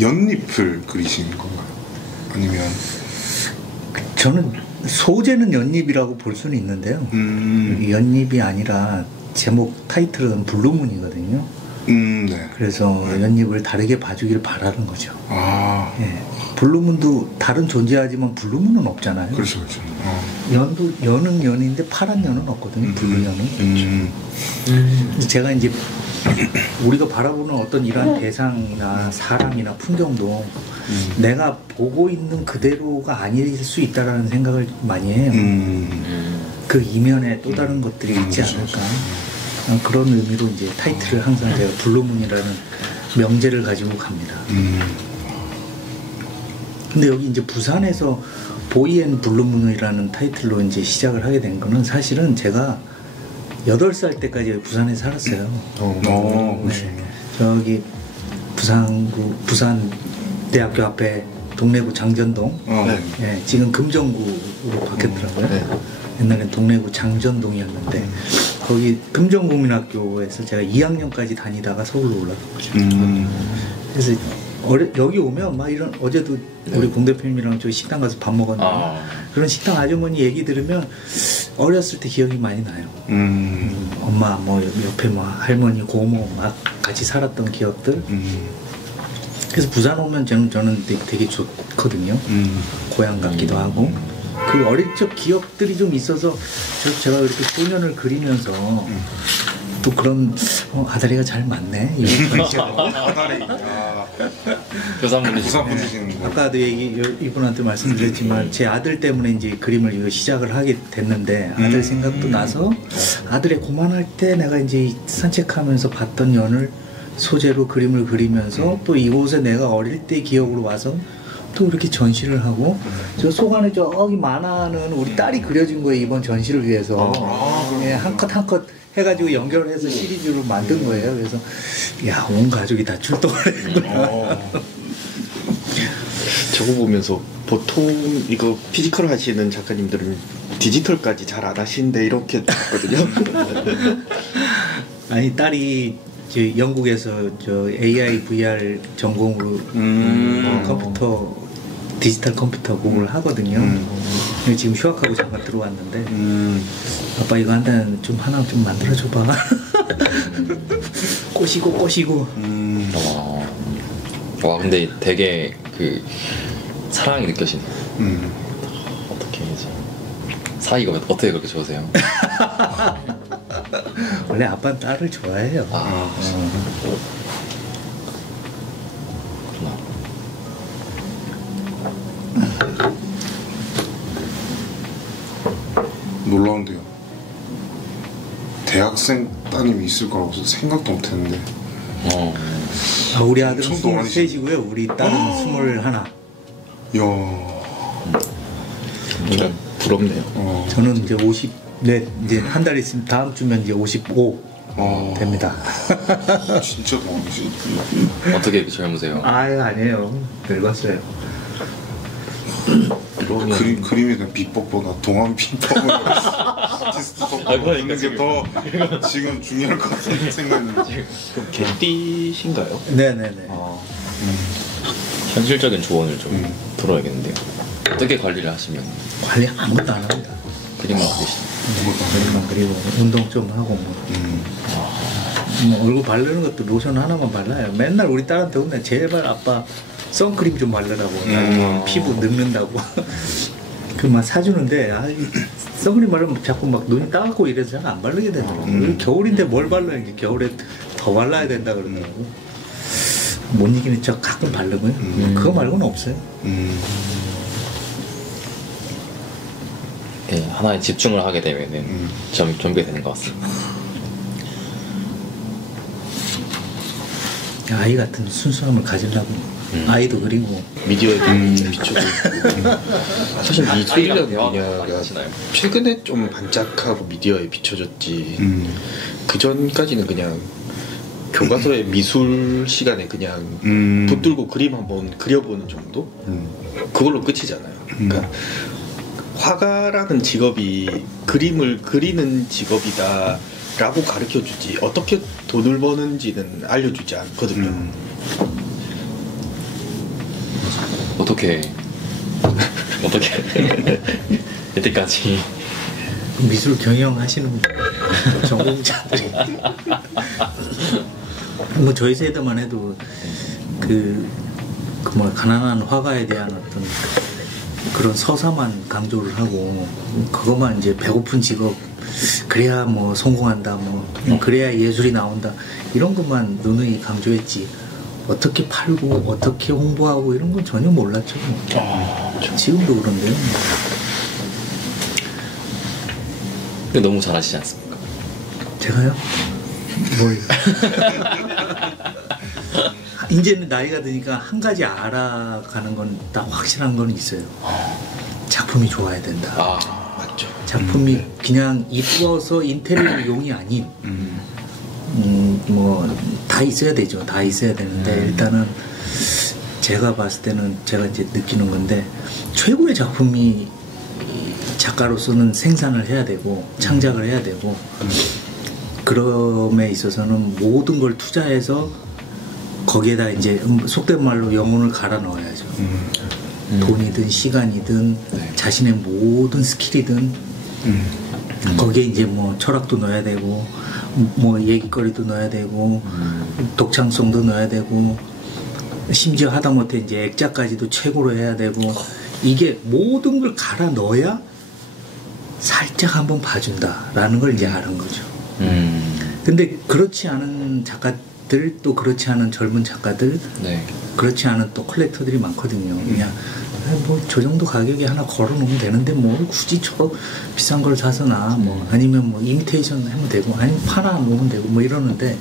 연잎을 그리시는 건가요? 아니면 저는 소재는 연잎이라고 볼 수는 있는데요. 연잎이 아니라 제목 타이틀은 블루문이거든요. 네. 그래서 연잎을 다르게 봐주기를 바라는 거죠. 아, 예. 블루문도 다른 존재하지만 블루문은 없잖아요. 그렇죠, 그렇죠. 연은 연인데 파란 연은 없거든요. 블루연은. 제가 이제 우리가 바라보는 어떤 이러한 대상이나 사람이나 풍경도 내가 보고 있는 그대로가 아닐 수 있다라는 생각을 많이 해요. 그 이면에 또 다른 것들이 있지 않을까. 그런 의미로 이제 타이틀을 항상 제가 블루문이라는 명제를 가지고 갑니다. 근데 여기 이제 부산에서 보이앤 블루문이라는 타이틀로 이제 시작을 하게 된 거는 사실은 제가 8살 때까지 부산에 살았어요. 네. 저기 부산 대학교 앞에 동래구 장전동. 네, 지금 금정구로 바뀌었더라고요. 옛날엔 동래구 장전동이었는데 거기 금정국민학교에서 제가 2학년까지 다니다가 서울로 올라간 거죠. 그래서 여기 오면 막 이런 어제도 우리 공 대표님이랑 저기 식당 가서 밥 먹었는데 그런 식당 아주머니 얘기 들으면 어렸을 때 기억이 많이 나요. 엄마 뭐 옆에 뭐 할머니 고모 막 같이 살았던 기억들. 그래서 부산 오면 저는 되게 좋거든요. 고향 같기도 하고 그 어릴 적 기억들이 좀 있어서 제가 이렇게 소년을 그리면서 또 그런 아다리가 잘 맞네. 아다리. 교사분이시는 거. 아까도 이분한테 말씀드렸지만 제 아들 때문에 이제 그림을 이거 시작을 하게 됐는데 아들 생각도 나서 아들의 고만할 때 내가 이제 산책하면서 봤던 연을 소재로 그림을 그리면서 또 이곳에 내가 어릴 때 기억으로 와서 또 이렇게 전시를 하고 저 속 안에 저기 만화는 우리 딸이 그려준 거예요. 이번 전시를 위해서 한 컷 한 컷 해가지고 연결해서 시리즈로 만든 거예요. 그래서 야, 온 가족이 다 출동을 했구나. 저거 보면서 보통 이거 피지컬 하시는 작가님들은 디지털까지 잘 안 하시는데 이렇게 봤거든요. 아니 딸이 영국에서 저 AI VR 전공으로 컴퓨터 디지털 컴퓨터 공부를 하거든요. 지금 휴학하고 잠깐 들어왔는데 아빠 이거 한다면 좀 하나 좀 만들어줘봐. 꼬시고. 와 근데 되게 그 사랑이 느껴지네요. 어떻게 이제 사이가 어떻게 그렇게 좋으세요? 원래 아빠는 딸을 좋아해요. 놀라운데요. 대학생 따님이 있을 거라고 생각도 못했는데. 우리 아들은 23이고요. 우리 딸은 21. 이야. 부럽네요. 저는 이제 54, 이제 한 달 있으면 다음 주면 이제 55 됩니다. 진짜 동안이지. 어떻게 젊으세요? 아니에요. 늙었어요. 그림에 대한 비법보다 동안 비법을 있는 게 더 지금 중요할 것 같은 생각이. 그럼 개띠신가요? 네네네. 현실적인 조언을 좀 들어야겠는데요. 어떻게 관리를 하시면? 관리 아무것도 안 합니다. 그림만 그리시나요? 그림만 그리고 운동 좀 하고 뭐 얼굴 바르는 것도 로션 하나만 발라요. 맨날 우리 딸한테 혼내. 제발 아빠 선크림 좀 바르라고. 피부 늙는다고. 그만 사주는데 선크림 바르면 자꾸 막 눈이 따갑고 이래서 잘 안 바르게 되더라고요. 겨울인데 뭘 발라야 이제 겨울에 더 발라야 된다 그러더라고. 못 이기는 척 가끔 바르고요. 그거 말고는 없어요. 네, 하나에 집중을 하게 되면은 준비가 되는 것 같습니다. 아이 같은 순수함을 가지려고 아이도 그리고 미디어에 비춰주고 사실 미술이라는 분야가 최근에 좀 반짝하고 미디어에 비춰졌지 그 전까지는 그냥 교과서의 미술 시간에 그냥 붙들고 그림 한번 그려보는 정도? 그걸로 끝이잖아요. 그러니까 화가라는 직업이 그림을 그리는 직업이다 라고 가르쳐주지 어떻게 돈을 버는지는 알려주지 않거든요. 어떻게 이때까지 미술 경영하시는 전공자들이 뭐 저희 세대만 해도 뭐 가난한 화가에 대한 어떤 그런 서사만 강조를 하고 그것만 이제 배고픈 직업 그래야 뭐 성공한다 뭐 그래야 예술이 나온다 이런 것만 누누이 강조했지 어떻게 팔고 어떻게 홍보하고 이런 건 전혀 몰랐죠. 지금도 그런데요. 근데 너무 잘하시지 않습니까? 제가요? 뭘? 이제는 나이가 드니까 한 가지 알아가는 건 딱 확실한 건 있어요. 작품이 좋아야 된다. 맞죠. 작품이 그냥 이쁘어서 인테리어용이 아닌 뭐 다 있어야 되죠. 다 있어야 되는데 일단은 제가 봤을 때는 제가 이제 느끼는 건데 최고의 작품이 작가로서는 생산을 해야 되고 창작을 해야 되고 그럼에 있어서는 모든 걸 투자해서 거기에다 이제 속된 말로 영혼을 갈아 넣어야죠. 돈이든 시간이든 자신의 모든 스킬이든 거기에 이제 뭐 철학도 넣어야 되고 뭐 얘기거리도 넣어야 되고 독창성도 넣어야 되고 심지어 하다못해 이제 액자까지도 최고로 해야 되고 이게 모든 걸 갈아 넣어야 살짝 한번 봐준다라는 걸 이제 아는 거죠. 근데 그렇지 않은 작가들 또 그렇지 않은 젊은 작가들 그렇지 않은 또 컬렉터들이 많거든요. 그냥 뭐 저 정도 가격에 하나 걸어놓으면 되는데 뭐 굳이 저 비싼 걸 사서 나 뭐 아니면 뭐 이미테이션 하면 되고 아니면 파나 놓으면 되고 뭐 이러는데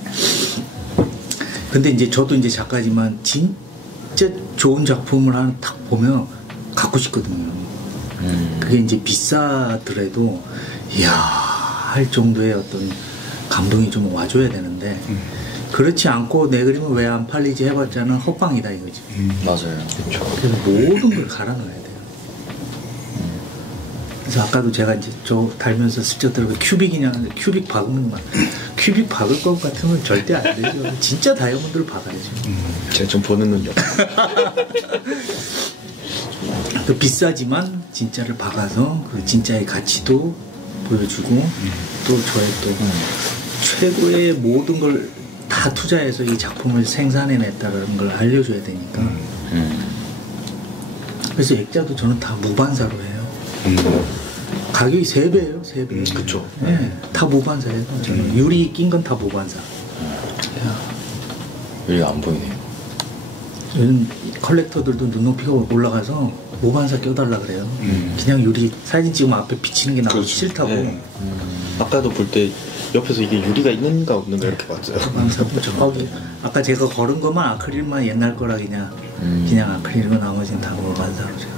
근데 이제 저도 이제 작가지만 진짜 좋은 작품을 하나 딱 보면 갖고 싶거든요. 그게 이제 비싸더라도 이야 할 정도의 어떤 감동이 좀 와줘야 되는데 그렇지 않고 내 그림은 왜 안 팔리지 해봤자는 헛방이다 이거지. 맞아요. 그렇죠. 그래서 모든 걸 갈아 넣어야 돼요. 그래서 아까도 제가 이제 저 달면서 스쳤더라고요. 큐빅이냐 큐빅 박으면 막 큐빅 박을 것 같으면 절대 안 되죠. 진짜 다이아몬드를 박아야죠. 제가 좀 보는 눈이 없어요. 또 비싸지만 진짜를 박아서 그 진짜의 가치도 보여주고 또 저의 또 최고의 모든 걸 다 투자해서 이 작품을 생산해냈다는 걸 알려줘야 되니까 그래서 액자도 저는 다 무반사로 해요. 가격이 3배예요 3배. 그쵸. 네, 다 무반사예요. 저는 유리 낀 건 다 무반사. 유리가 안 보이네요. 요즘 컬렉터들도 눈높이가 올라가서 무반사 껴달라 그래요. 그냥 유리 사진 찍으면 앞에 비치는 게 나고 싫다고. 아까도 볼 때 옆에서 이게 유리가 있는가 없는가 이렇게 봤어요. 무반사 거기 아까 제가 걸은 것만 아크릴만 옛날 거라 그냥 아크릴이고 나머지는 다 무반사로 제가.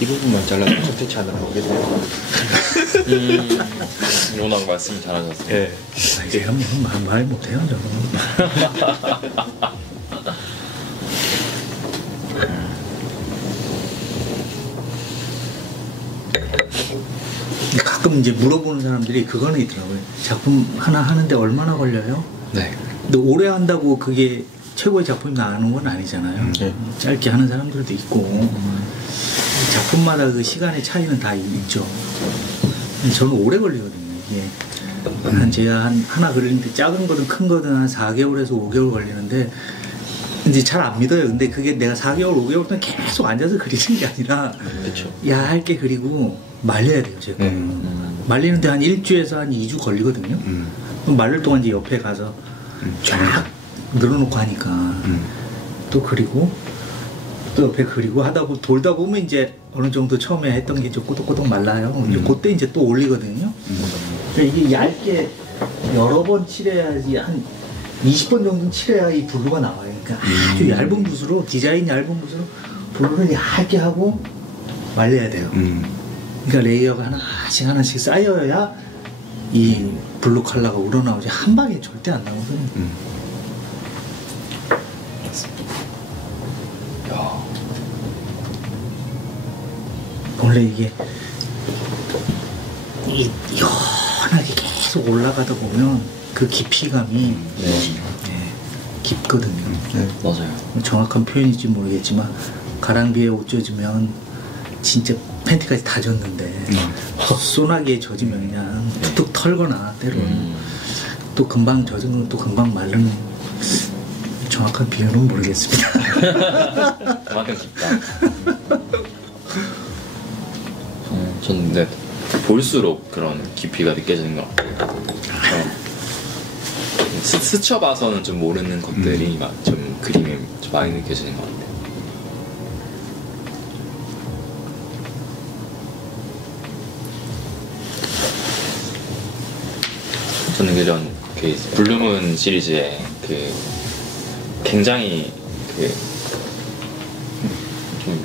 이 부분만 잘라서 콘텐츠 하나 나오겠네요. 로난 말씀 잘하셨어요. 네. 제가 말 못해요 저는. 가끔 이제 물어보는 사람들이 그거는 있더라고요. 작품 하나 하는데 얼마나 걸려요? 네. 근데 오래 한다고 그게 최고의 작품이 나오는 건 아니잖아요. 짧게 하는 사람들도 있고 작품마다 그 시간의 차이는 다 있죠. 저는 오래 걸리거든요. 이게 제가 하나 그리는데 작은 거든 큰 거든 한 4개월에서 5개월 걸리는데 이제 잘 안 믿어요. 근데 그게 내가 4개월, 5개월 동안 계속 앉아서 그리는 게 아니라 얇게 그리고 말려야 돼요. 제가 말리는데 한 1주에서 한 2주 걸리거든요. 그럼 말릴 동안 이제 옆에 가서 쫙 늘어놓고 하니까 또 그리고 또 옆에 그리고 돌다 보면 이제 어느 정도 처음에 했던 게 좀 꼬독꼬독 말라요. 그때 이제 또 올리거든요. 그러니까 이게 얇게 여러 번 칠해야지 한 20번 정도 칠해야 이 블루가 나와요. 그러니까 아주 얇은 붓으로 디자인 얇은 붓으로 블루를 얇게 하고 말려야 돼요. 그러니까 레이어가 하나씩 쌓여야 이 블루 컬러가 우러나오지 한 방에 절대 안 나오거든요. 원래 이게 연하게 계속 계속 올라가다 보면 그 깊이감이 깊거든요. 맞아요. 정확한 표현인지 모르겠지만 가랑비에 옷 젖으면 진짜 팬티까지 다 젖는데 소나기에 젖으면 그냥 툭툭 털거나 때로는 또 금방 젖은 건 또 금방 마른 정확한 비유는 모르겠습니다. 그만큼 깊다. 저는 근데 볼수록 그런 깊이가 느껴지는 것 같아요. 스쳐봐서는 좀 모르는 것들이 막 좀 그림에 좀 많이 느껴지는 것 같아요. 저는 이런 그 블루문 시리즈의 그 굉장히 그 좀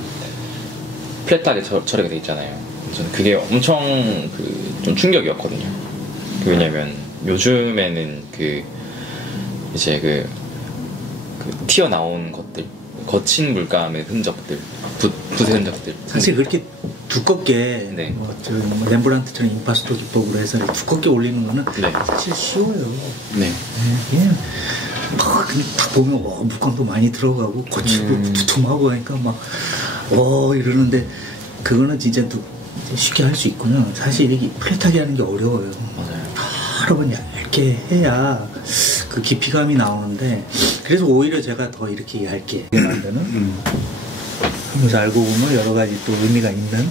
플랫하게 처리가 돼 있잖아요. 저는 그게 엄청 그 좀 충격이었거든요. 왜냐면 요즘에는 그 이제 그 튀어나온 것들, 거친 물감의 흔적들, 붓의 흔적들. 사실 그렇게 두껍게 네. 뭐 렘브란트처럼 임파스토 기법으로 해서 두껍게 올리는 거는 네. 사실 쉬워요. 네. 그냥 막 보면 물감도 많이 들어가고 거치고 두툼하고 하니까 막 이러는데 그거는 진짜 쉽게 할 수 있고요. 사실 이게 플랫하게 하는 게 어려워요. 맞아요. 여러 번 얇게 해야 그 깊이감이 나오는데 그래서 오히려 제가 더 이렇게 얇게 만드는 그래서 알고 보면 여러 가지 또 의미가 있는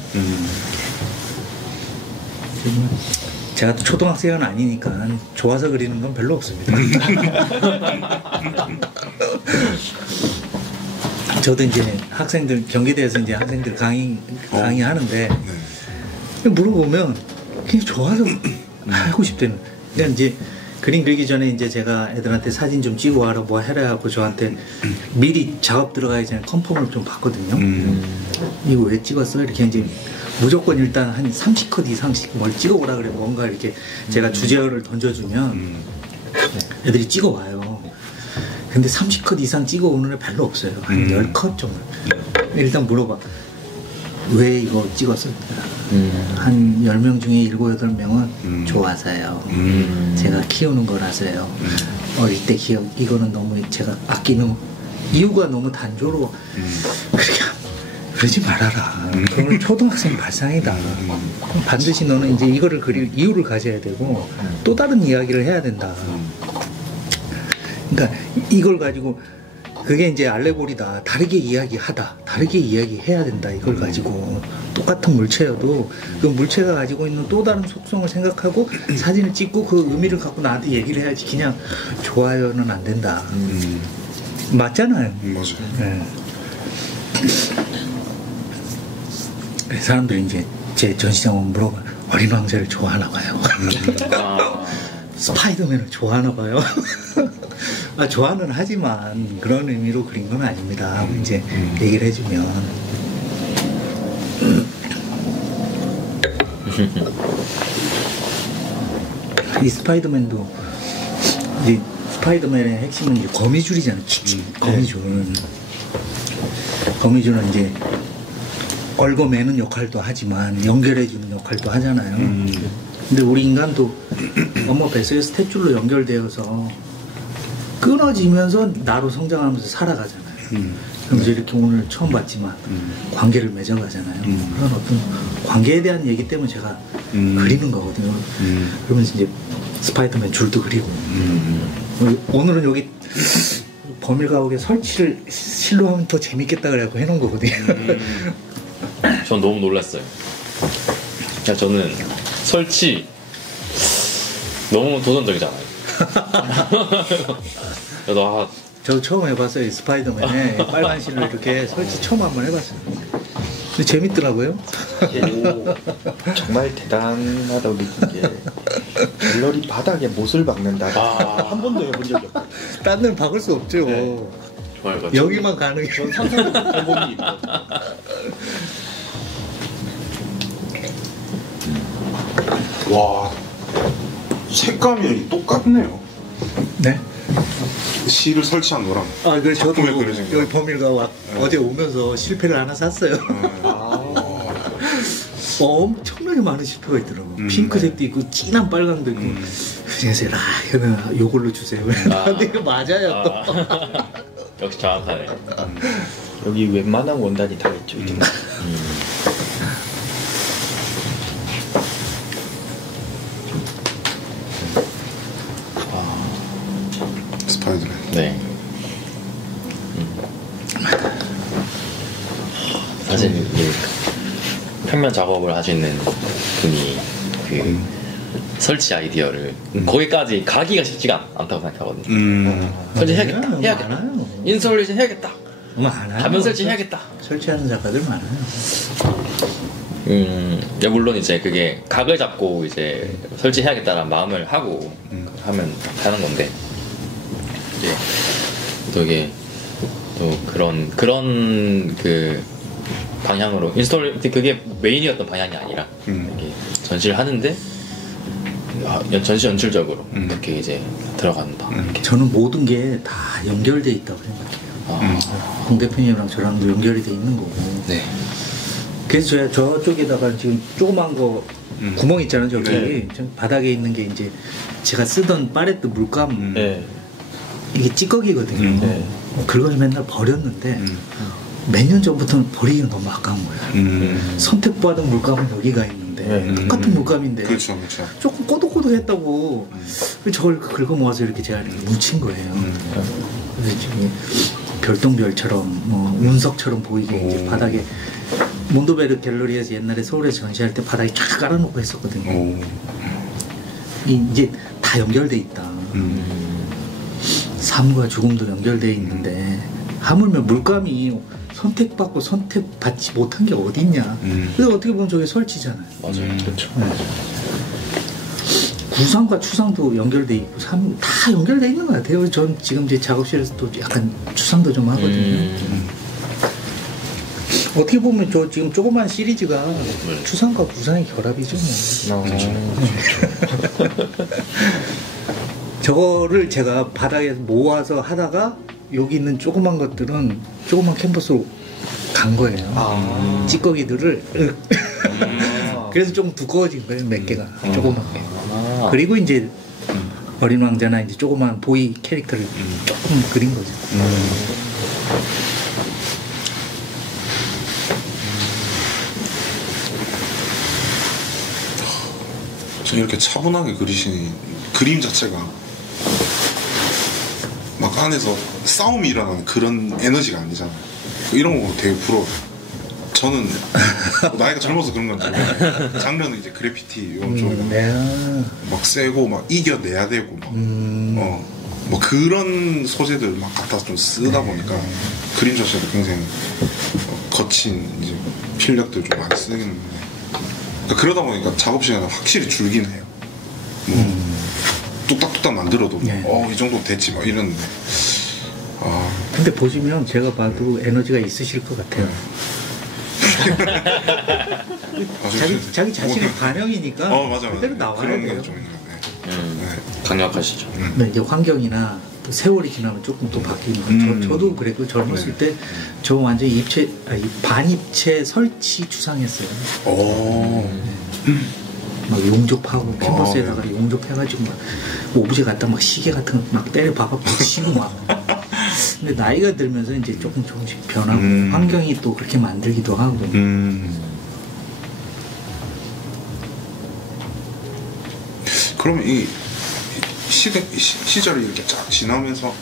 제가 또 초등학생은 아니니까 좋아서 그리는 건 별로 없습니다. 저도 이제 학생들 경기대에서 이제 학생들 강의하는데 물어보면 그냥 좋아서 하고 싶대는. 그러니까 이제 그림 그리기 전에 이제 제가 애들한테 사진 좀 찍어 와라 뭐 해라 하고 저한테 미리 작업 들어가기 전에 컨펌을 좀 받거든요. 이거 왜 찍었어? 이렇게 이제 무조건 일단 한 30컷 이상씩 뭘 찍어 오라 그래. 뭔가 이렇게 제가 주제어를 던져주면 애들이 찍어 와요. 근데 30컷 이상 찍어 오는 애 별로 없어요. 한 10컷 정도. 일단 물어봐. 왜 이거 찍었어? 한 10명 중에 7, 8명은 좋아서요. 제가 키우는 거라서요. 어릴 때 이거는 너무 제가 아끼는 이유가 너무 단조로워. 그러지 말아라. 그건 초등학생 발상이다. 반드시 너는 이제 이거를 그릴 이유를 가져야 되고 또 다른 이야기를 해야 된다. 그러니까 이걸 가지고 그게 이제 알레고리다. 다르게 이야기하다. 다르게 이야기해야 된다. 이걸 가지고 똑같은 물체여도 그 물체가 가지고 있는 또 다른 속성을 생각하고 사진을 찍고 그 의미를 갖고 나한테 얘기를 해야지 그냥 좋아요는 안 된다. 맞잖아요. 맞아요. 네. 사람들이 이제 제 전시장 오면 물어봐. 어린 왕자를 좋아하나 봐요. 스파이더맨을 좋아하나 봐요. 좋아는 하지만 그런 의미로 그린 건 아닙니다. 이제 얘기를 해주면 이 스파이더맨도 이제 스파이더맨의 핵심은 이제 거미줄이잖아요. 거미줄은 이제 얽어매는 역할도 하지만 연결해주는 역할도 하잖아요. 근데 우리 인간도 엄마 뱃속에서 탯줄로 연결되어서 끊어지면서 나로 성장하면서 살아가잖아요. 그러면서 이렇게 오늘 처음 봤지만 관계를 맺어가잖아요. 그런 어떤 관계에 대한 얘기 때문에 제가 그리는 거거든요. 그러면서 이제 스파이더맨 줄도 그리고 오늘은 여기 범일가옥에 설치를 실로 하면 더 재밌겠다 그래갖고 해놓은 거거든요. 전 너무 놀랐어요. 저는 설치 너무 도전적이잖아요. 저 처음 해봤어요. 스파이더맨에 빨간 실로 이렇게 설치 처음 한번 해봤어요. 근데 재밌더라고요. 정말 대단하다고 느낀 게 갤러리 바닥에 못을 박는다. 한 번도 해본 적이 없어요. 딴 데는 박을 수 없죠. 네. 좋아요. 여기만 가능해요. 전 상상도 못한 몸이 있고. 와, 색감이 똑같네요. 네? 실을 설치한 거랑. 그래 저도 작품에 그려진 거. 여기 범일가 어제 오면서 실패를 하나 샀어요. 엄청나게 많은 실표가 있더라고. 핑크색도 있고 진한 빨강도 있고. 그래서 요걸로 주세요. 근데 이거 맞아요. 또. 역시 정확하네. 여기 웬만한 원단이 다 있죠. 스파이더맨. 네. 사실 이 평면 작업을 하시는 분이 그 설치 아이디어를 거기까지 가기가 쉽지가 않다고 생각하거든요. 설치해야겠다. 해야겠다. 많아요. 인스톨레이션 해야겠다. 많아요. 가면 설치해야겠다. 설치하는 작가들 많아요. 물론 이제 그게 각을 잡고 이제 설치해야겠다는 마음을 하고 하면 하는 건데 이제 또 이게 또 그런 그 방향으로 그게 메인이었던 방향이 아니라 이렇게 전시를 하는데 전시 연출적으로 이렇게 이제 들어간다. 이렇게. 저는 모든 게 다 연결돼 있다고 생각해요. 공 대표님이랑 저랑도 연결이 돼 있는 거고. 네. 그래서 제가 저쪽에다가 지금 조그만 거 구멍 있잖아요. 저기 네. 바닥에 있는 게 이제 제가 쓰던 팔레트 물감 네. 이게 찌꺼기거든요. 네. 그걸 맨날 버렸는데 몇 년 전부터는 버리기가 너무 아까운 거예요. 선택받은 물감은 여기가 있는데 똑같은 물감인데 그렇죠, 그렇죠. 조금 꼬독꼬독했다고 저걸 긁어 모아서 이렇게 제가 이렇게 묻힌 거예요. 그래서 지금 별똥별처럼 뭐 운석처럼 보이게 이제 바닥에 몬도베르 갤러리에서 옛날에 서울에서 전시할 때 바닥에 쫙 깔아놓고 했었거든요. 이제 다 연결돼 있다. 삶과 죽음도 연결돼 있는데 하물며 물감이 선택받고 선택받지 못한 게 어딨냐. 그래서 어떻게 보면 저게 설치잖아요. 맞아요. 그렇죠. 네. 구상과 추상도 연결돼 있고 다 연결돼 있는 것 같아요. 전 지금 제 작업실에서 또 약간 추상도 좀 하거든요. 어떻게 보면 저 지금 조그만 시리즈가 추상과 구상의 결합이죠. 뭐. 저거를 제가 바닥에서 모아서 하다가 여기 있는 조그만 것들은 조그만 캔버스로 간 거예요. 찌꺼기들을 그래서 좀 두꺼워진 거예요. 몇 개가 조그맣게. 그리고 이제 어린 왕자나 이제 조그만 보이 캐릭터를 조금 그린 거죠. 이렇게 차분하게 그리시니 그림 자체가 막 안에서 싸움이 일어나는 그런 에너지가 아니잖아요. 이런 거 보고 되게 부러워요. 저는 나이가 젊어서 그런 건지 모르겠는데 장르는 이제 그래피티 이런 쪽이라 막 세고 막 이겨내야 되고 막 뭐 그런 소재들 막 갖다 좀 쓰다 보니까 그림 자체도 굉장히 거친 이제 필력들 좀 많이 쓰겠는데 그러다 보니까 작업 시간은 확실히 줄긴 해요. 뚝딱뚝딱 만들어도 이 정도 됐지 막 이러는데 근데 보시면 제가 봐도 에너지가 있으실 것 같아요. 자기 자신의 반영이니까 맞아. 그대로 나와야 그런 돼요. 건 좀 있는 것 같아요. 강력하시죠. 근데 이제 환경이나 또 세월이 지나면 조금 또 바뀌는 거. 저도 그랬고 젊었을 때 저 완전 반입체 설치 추상했어요. 막 용접하고 캔버스에다가 용접해가지고 막 오브제 갖다 막 시계 같은 거 막 때려 박아 붙이고 막. 근데 나이가 들면서 이제 조금씩 변하고 환경이 또 그렇게 만들기도 하고. 그러면 이 시절이 이렇게 쫙 지나면서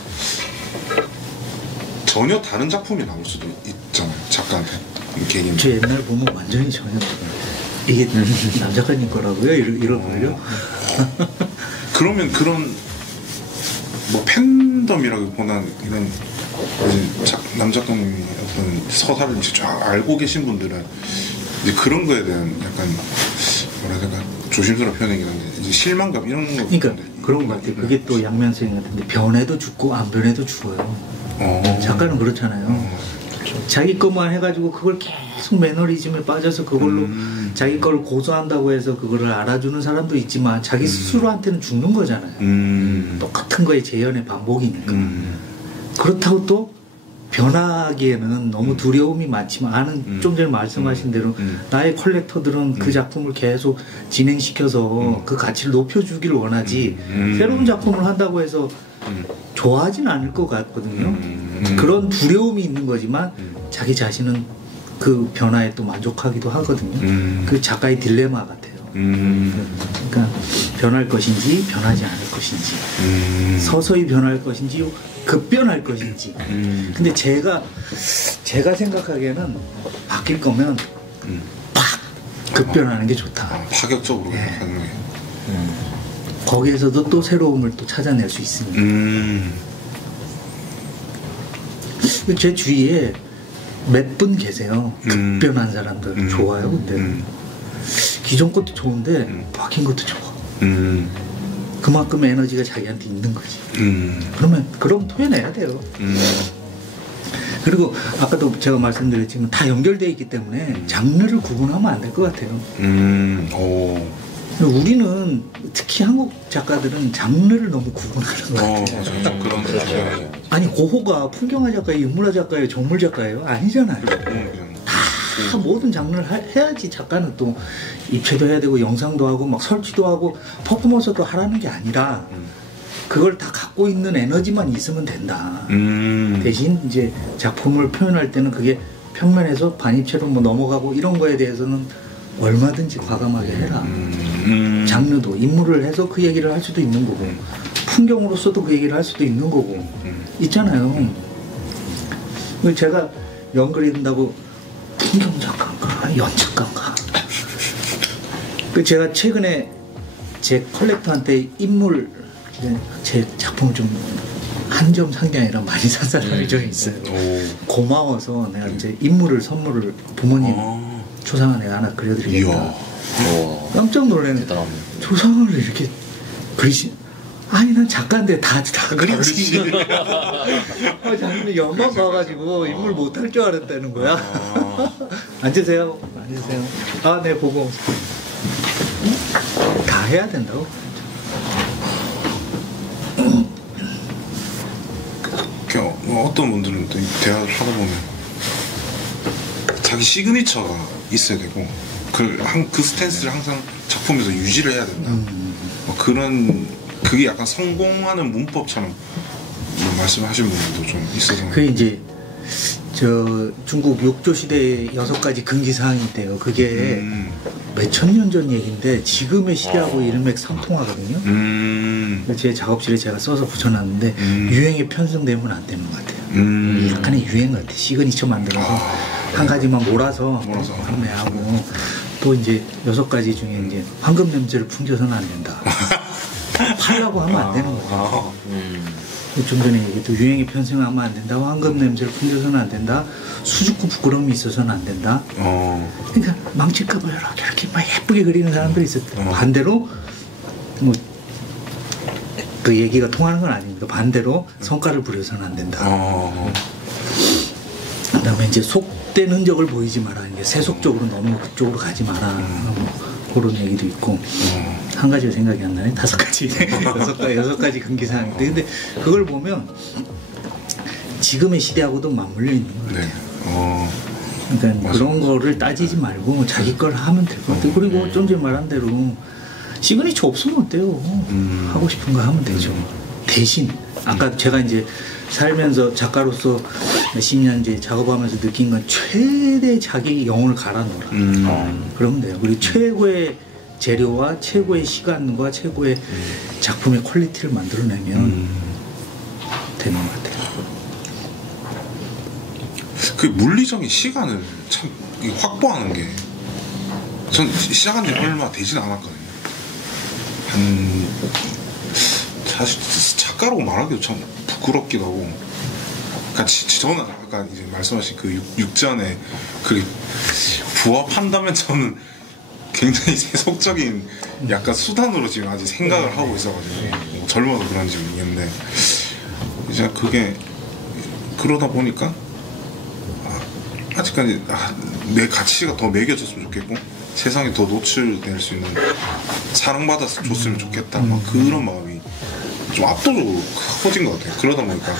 전혀 다른 작품이 나올 수도 있잖아요. 작가한테. 저 옛날 보면 완전히 전혀 이게 남 작가님 거라고요? 이러고요? 그러면 그런 뭐 팬덤이라기보다는 이런 남 작가님이 어떤 서사를 이제 쫙 알고 계신 분들은 이제 그런 거에 대한 약간 뭐라 해야 될까 조심스러운 표현이긴 한데 이제 실망감 이런 거. 그러니까 그런 것 같아요. 그게 또 양면성 같은데 변해도 죽고 안 변해도 죽어요. 작가는 그렇잖아요. 자기 것만 해가지고 그걸 계속 매너리즘에 빠져서 그걸로 자기 걸 고소한다고 해서 그거를 알아주는 사람도 있지만 자기 스스로한테는 죽는 거잖아요. 똑같은 거에 재현의 반복이니까. 그렇다고 또 변하기에는 너무 두려움이 많지만 좀 전에 말씀하신 대로 나의 컬렉터들은 그 작품을 계속 진행시켜서 그 가치를 높여주기를 원하지 새로운 작품을 한다고 해서 좋아하진 않을 것 같거든요. 그런 두려움이 있는 거지만 자기 자신은 그 변화에 또 만족하기도 하거든요. 그 작가의 딜레마 같아요. 그러니까 변할 것인지 변하지 않을 것인지 서서히 변할 것인지 급변할 것인지. 근데 제가 생각하기에는 바뀔 거면 팍 급변하는 게 좋다. 파격적으로 하는 게. 거기에서도 또 새로움을 또 찾아낼 수 있으니까. 제 주위에 몇 분 계세요. 급변한 사람들 좋아요. 근데 기존 것도 좋은데 바뀐 것도 좋아. 그만큼 에너지가 자기한테 있는 거지. 그럼 토해내야 돼요. 그리고 아까도 제가 말씀드렸지만 다 연결되어 있기 때문에 장르를 구분하면 안 될 것 같아요. 우리는 특히 한국 작가들은 장르를 너무 구분하는 것 같아요. 맞아요. 그런 그렇죠. 아니 고호가 풍경화 작가예요, 인물화 작가예요, 정물 작가예요? 아니잖아요. 다 모든 장르를 해야지 작가는 또 입체도 해야 되고 영상도 하고 막 설치도 하고 퍼포먼스도 하라는 게 아니라 그걸 다 갖고 있는 에너지만 있으면 된다. 대신 이제 작품을 표현할 때는 그게 평면에서 반입체로 뭐 넘어가고 이런 거에 대해서는 얼마든지 과감하게 해라. 장르도 인물을 해서 그 얘기를 할 수도 있는 거고 풍경으로서도 그 얘기를 할 수도 있는 거고 있잖아요. 제가 연글 읽는다고 풍경 작가인가 연작가인가 제가 최근에 제 컬렉터한테 인물 제 작품 좀 한 점 산 게 아니라 많이 산 사람이 좀 있어요. 고마워서 내가 이제 인물을 선물을 부모님 초상화에 하나 그려드리겠다. 깜짝 놀라는 초상화를 이렇게 그리시. 아니 난 작가인데 다 그리지. 작년에 연만 봐가지고 인물 못할 줄 알았다는 거야. 앉으세요. 아, 네 보고 다 해야 된다고. 어떤 분들은 또 대화를 하다 보면 자기 시그니처가 있어야 되고 그 스탠스를 항상 작품에서 유지를 해야 된다. 그게 약간 성공하는 문법처럼 말씀하신 분들도 좀 있어서. 그게 이제 저 중국 육조 시대의 6가지 금기사항이 있대요. 그게 몇천 년 전 얘기인데 지금의 시대하고 일맥상통하거든요. 제 작업실에 제가 써서 붙여놨는데 유행에 편승되면 안 되는 것 같아요. 약간의 유행 같아. 시그니처 만들어서 한 가지만 몰아서 판매하고 또 이제 6가지 중에 이제 황금 냄새를 풍겨서는 안 된다. 팔라고 하면 안 되는 거죠. 좀 전에 얘기했던 유행에 편승하면 안 된다. 황금 냄새를 풍겨서는 안 된다. 수줍고 부끄러움이 있어서는 안 된다. 그러니까 망칠까봐 이렇게 막 예쁘게 그리는 사람들이 있었대요. 반대로 뭐 그 얘기가 통하는 건 아닙니다. 반대로 성과를 부려서는 안 된다. 그다음에 이제 속된 흔적을 보이지 마라. 이제 세속적으로 너무 그쪽으로 가지 마라. 그런 얘기도 있고. 한 가지가 생각이 안 나네. 5가지, 6가지 금기사항인데, 근데 그걸 보면 지금의 시대하고도 맞물려 있는 것 같아요. 네. 그러니까 맞아. 그런 거를 따지지 말고 자기 걸 하면 될 것 같아요. 그리고 좀 전에 말한 대로 시그니처 없으면 어때요? 하고 싶은 거 하면 되죠. 대신 아까 제가 이제 살면서 작가로서 몇십 년 이제 작업하면서 느낀 건 최대 자기 영혼을 갈아 넣어라. 그러면 돼요. 그리고 최고의 재료와 최고의 시간과 최고의 작품의 퀄리티를 만들어내면 되는 것 같아요. 그 물리적인 시간을 참 확보하는 게 전 시작한 지 얼마 되진 않았거든요. 사실 작가라고 말하기도 참 부끄럽기도 하고. 그러니까 저는 아까 이제 말씀하신 그 육전에 그 부합한다면 저는 굉장히 세속적인 약간 수단으로 지금 아직 생각을 하고 있어가지고 젊어서 그런지 모르겠는데 이제 그게 그러다 보니까 아직까지 내 가치가 더 매겨졌으면 좋겠고 세상에 더 노출될 수 있는 사랑받아서 줬으면 좋겠다 막 그런 마음이 좀 압도적으로 커진 것 같아요. 그러다 보니까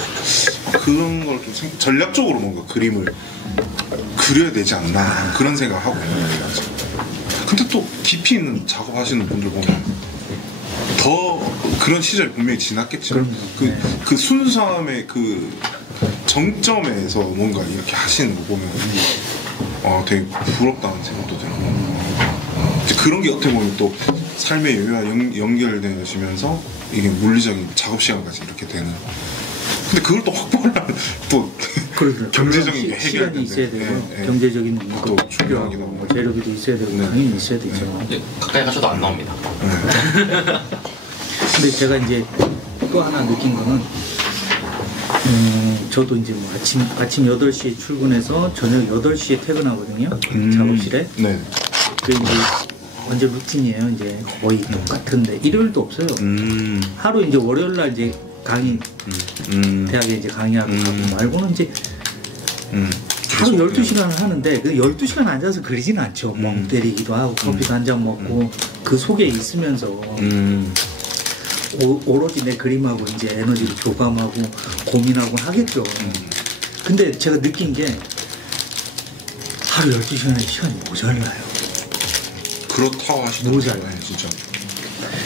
그런 걸 좀 전략적으로 뭔가 그림을 그려야 되지 않나 그런 생각을 하고 있는 거죠. 근데 또 깊이 있는 작업하시는 분들 보면 더 그런 시절이 분명히 지났겠지만 그 순수함의 그 정점에서 뭔가 이렇게 하시는 거 보면 되게 부럽다는 생각도 들고 그런 게 어떻게 보면 또 삶의 여유와 연결되시면서 이게 물리적인 작업 시간까지 이렇게 되는. 근데 그걸 또 확보하려면 또 경제적인 게 시간이 있어야 되고 경제적인 또 중요하기도 하고 재료비도 있어야 되고 당연히 있어야 되죠. 가까이 가셔도 안 나옵니다. 근데 제가 이제 또 하나 느낀 거는 저도 이제 뭐 아침 8시에 출근해서 저녁 8시에 퇴근하거든요. 작업실에. 네. 그 이제 완전 루틴이에요. 이제 거의 똑같은데 일요일도 없어요. 하루 이제 월요일 날 이제 강의 대학에 이제 강의하고 가고 말고는 이제 하루 12시간을 하는데 그 12시간 앉아서 그리지는 않죠. 멍 때리기도 하고 커피도 한 잔 먹고 그 속에 있으면서 오로지 내 그림하고 이제 에너지를 교감하고 고민하고 하겠죠. 근데 제가 느낀 게 하루 12시간의 시간이 모자라요. 그렇다고 하시더라고요. 모자라요. 진짜.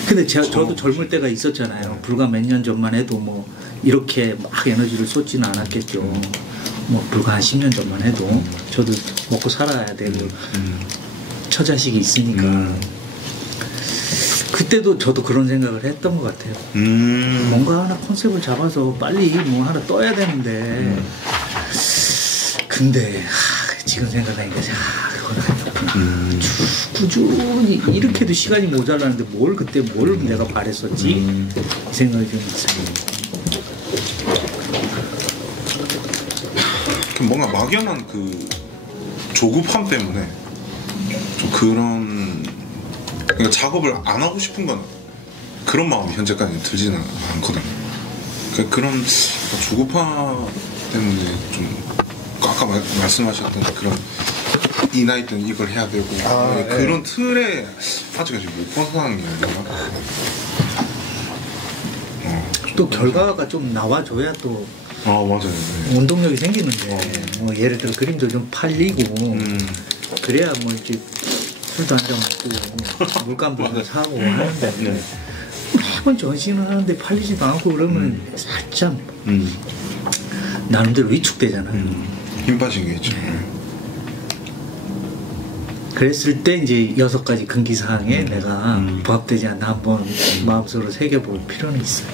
근데 저도 젊을 때가 있었잖아요. 불과 몇 년 전만 해도 뭐 이렇게 막 에너지를 쏟지는 않았겠죠. 뭐 불과 한 10년 전만 해도 저도 먹고 살아야 되고 처자식이 있으니까 그때도 저도 그런 생각을 했던 것 같아요. 뭔가 하나 컨셉을 잡아서 빨리 뭐 하나 떠야 되는데 근데 지금 생각하니까 그건 아니었구나. 꾸준히 이렇게도 시간이 모자라는데 그때 뭘 내가 바랬었지? 이 생각이 좀 있어요. 뭔가 막연한 그 조급함 때문에 좀 그런 그러니까 작업을 안 하고 싶은 건 그런 마음이 현재까지 들지는 않거든요. 그러니까 그런 조급함 때문에 좀 아까 말씀하셨던 그런 이 나이 때는 이걸 해야 되고 그런 틀에 아직까지 못 벗어나는 게 아니라 또 결과가 좀 나와줘야 또 맞아요. 네. 운동력이 생기는데 뭐 예를 들어 그림도 좀 팔리고 그래야 뭐 이렇게 술도 한잔 먹고 물감도 좀 사고 하는데 매번 전시는 하는데 팔리지도 않고 그러면 살짝 나름대로 위축되잖아요. 힘 빠진 게 있죠. 그랬을 때 이제 6가지 금기사항에 내가 부합되지 않나 한번 마음속으로 새겨볼 필요는 있어요.